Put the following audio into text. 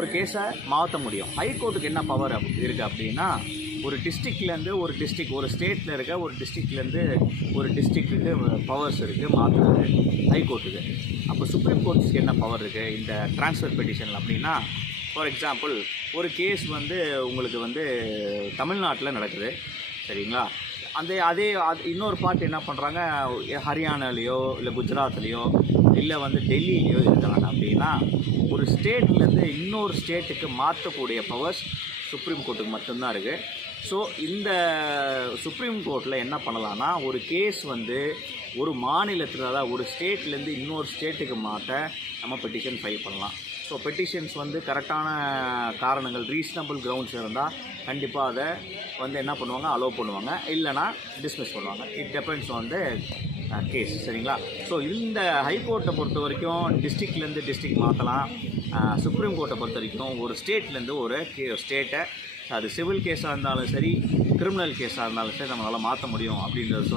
ஒரு கேஸை மாற்ற முடியும். ஹைகோர்ட்டுக்கு என்ன பவர் இருக்குது அப்படின்னா ஒரு டிஸ்ட்ரிக்ட்லேருந்து ஒரு டிஸ்ட்ரிக்ட் ஒரு ஸ்டேட்டில் இருக்க ஒரு டிஸ்ட்ரிக்ட்லேருந்து ஒரு டிஸ்ட்ரிக்ட்டுக்கு பவர்ஸ் இருக்குது மாற்றுறது ஹைகோர்ட்டுக்கு அப்போ சுப்ரீம் கோர்ட்ஸ்க்கு என்ன பவர் இருக்குது இந்த ட்ரான்ஸ்ஃபர் பெட்டிஷனில் அப்படின்னா ஃபார் எக்ஸாம்பிள் ஒரு கேஸ் வந்து உங்களுக்கு வந்து தமிழ்நாட்டில் நடக்குது. சரிங்களா? அந்த அதே அது இன்னொரு பாட்டு என்ன பண்ணுறாங்க ஹரியானாலேயோ இல்லை குஜராத்லேயோ இல்லை வந்து டெல்லியிலையோ இருக்காங்க அப்படின்னா ஒரு ஸ்டேட்லேருந்து இன்னொரு ஸ்டேட்டுக்கு மாற்றக்கூடிய பவர்ஸ் சுப்ரீம் கோர்ட்டுக்கு மட்டும்தான் இருக்குது ஸோ இந்த சுப்ரீம் கோர்ட்டில் என்ன பண்ணலாம்னா ஒரு கேஸ் வந்து ஒரு மாநிலத்தில் அதாவது ஒரு ஸ்டேட்லேருந்து இன்னொரு ஸ்டேட்டுக்கு மாற்ற நம்ம பெட்டிஷன் ஃபைல் பண்ணலாம். ஸோ பெட்டிஷன்ஸ் வந்து கரெக்டான காரணங்கள் ரீசனபிள் கிரவுண்ட்ஸ் இருந்தால் கண்டிப்பாக அதை வந்து என்ன பண்ணுவாங்க அலோவ் பண்ணுவாங்க. இல்லைனா டிஸ்மிஸ் பண்ணுவாங்க. இட் டிபெண்ட்ஸ் வந்து கேஸ் சரிங்களா? ஸோ இந்த ஹைகோர்ட்டை பொறுத்த வரைக்கும் டிஸ்ட்ரிக்ட்லேருந்து டிஸ்ட்ரிக்ட் மாற்றலாம் சுப்ரீம் கோர்ட்டை பொறுத்த வரைக்கும் ஒரு ஸ்டேட்லேருந்து ஒரு கே ஸ்டேட்டை அது சிவில் கேஸாக இருந்தாலும் சரி கிரிமினல் கேஸாக இருந்தாலும் சரி நம்மளால் மாற்ற முடியும் அப்படின்றத